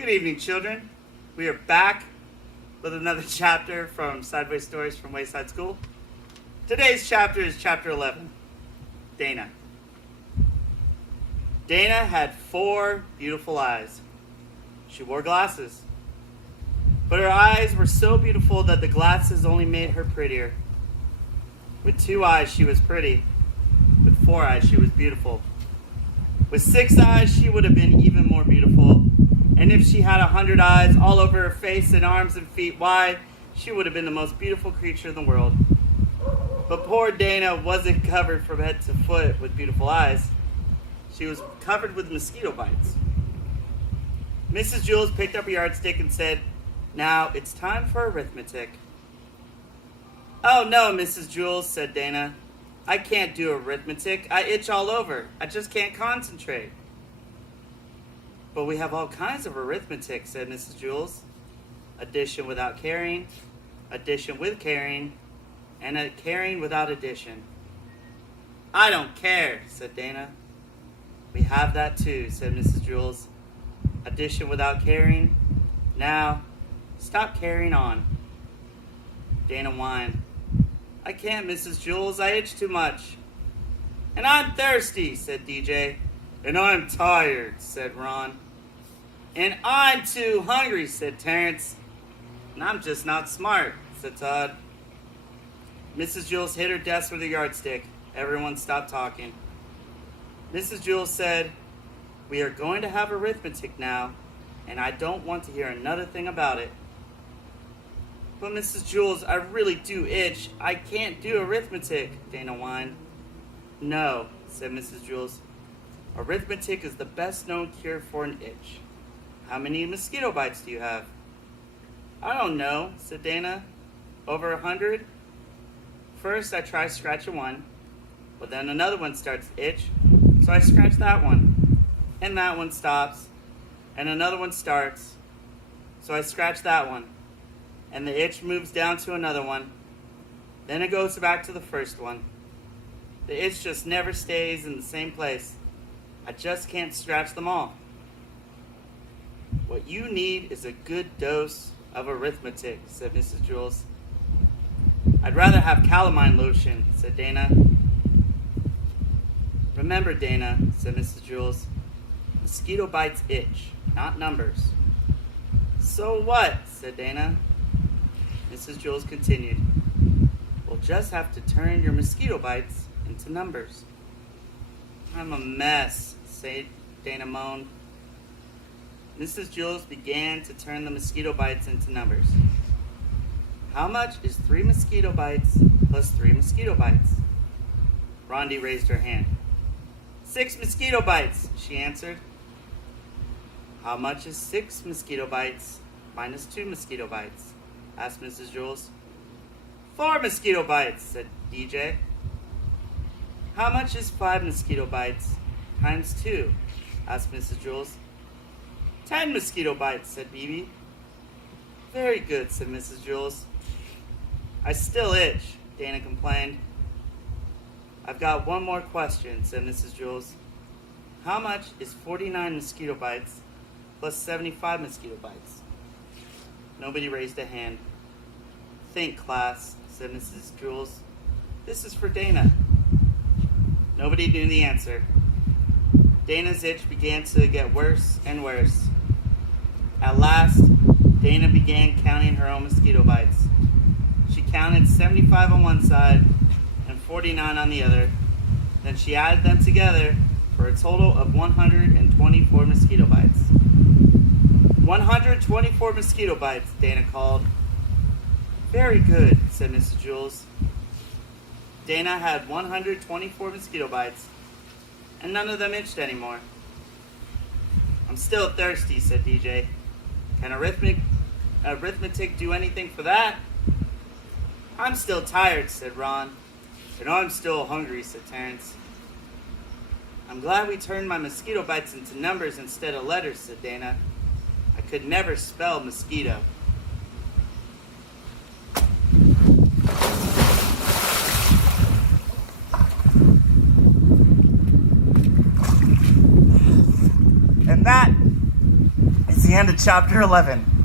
Good evening, children. We are back with another chapter from Sideways Stories from Wayside School. Today's chapter is chapter 11, Dana. Dana had 4 beautiful eyes. She wore glasses, but her eyes were so beautiful that the glasses only made her prettier. With 2 eyes, she was pretty. With 4 eyes, she was beautiful. With 6 eyes, she would have been even more beautiful. And if she had 100 eyes all over her face and arms and feet wide, she would have been the most beautiful creature in the world. But poor Dana wasn't covered from head to foot with beautiful eyes. She was covered with mosquito bites. Mrs. Jules picked up a yardstick and said, "Now it's time for arithmetic." "Oh no, Mrs. Jules," said Dana. "I can't do arithmetic. I itch all over. I just can't concentrate." "But we have all kinds of arithmetic," said Mrs. Jules. "Addition without carrying, addition with carrying, and a carrying without addition." "I don't care," said Dana. "We have that too," said Mrs. Jules. "Addition without carrying. Now, stop carrying on." Dana whined. "I can't, Mrs. Jules. I itch too much." "And I'm thirsty," said DJ. "And I'm tired," said Ron. "And I'm too hungry," said Terrence. "And I'm just not smart," said Todd. Mrs. Jules hit her desk with a yardstick. Everyone stopped talking. Mrs. Jules said, "We are going to have arithmetic now, and I don't want to hear another thing about it." "But Mrs. Jules, I really do itch. I can't do arithmetic," Dana whined. "No," said Mrs. Jules. "Arithmetic is the best known cure for an itch. How many mosquito bites do you have?" "I don't know," said Dana. "Over 100? First I try scratching one, but then another one starts to itch, so I scratch that one. And that one stops, and another one starts, so I scratch that one. And the itch moves down to another one. Then it goes back to the first one. The itch just never stays in the same place. I just can't scratch them all." "What you need is a good dose of arithmetic," said Mrs. Jules. "I'd rather have calamine lotion," said Dana. "Remember, Dana," said Mrs. Jules, "mosquito bites itch, not numbers." "So what?" said Dana. Mrs. Jules continued, "We'll just have to turn your mosquito bites into numbers." "I'm a mess," Dana moaned. Mrs. Jules began to turn the mosquito bites into numbers. "How much is 3 mosquito bites plus 3 mosquito bites?" Rondi raised her hand. 6 mosquito bites," she answered. "How much is 6 mosquito bites minus 2 mosquito bites?" asked Mrs. Jules. 4 mosquito bites," said DJ. "How much is 5 mosquito bites times 2? asked Mrs. Jules. 10 mosquito bites," said BB. "Very good," said Mrs. Jules. "I still itch," Dana complained. "I've got one more question," said Mrs. Jules. "How much is 49 mosquito bites plus 75 mosquito bites?" Nobody raised a hand. "Think, class," said Mrs. Jules. "This is for Dana." Nobody knew the answer. Dana's itch began to get worse and worse. At last, Dana began counting her own mosquito bites. She counted 75 on one side and 49 on the other. Then she added them together for a total of 124 mosquito bites. 124 mosquito bites, Dana called. "Very good," said Mrs. Jules. Dana had 124 mosquito bites, and none of them itched anymore. "I'm still thirsty," said DJ. "Can arithmetic do anything for that?" "I'm still tired," said Ron. "And I'm still hungry," said Terrence. "I'm glad we turned my mosquito bites into numbers instead of letters," said Dana. "I could never spell mosquito." And that It's the end of chapter 11.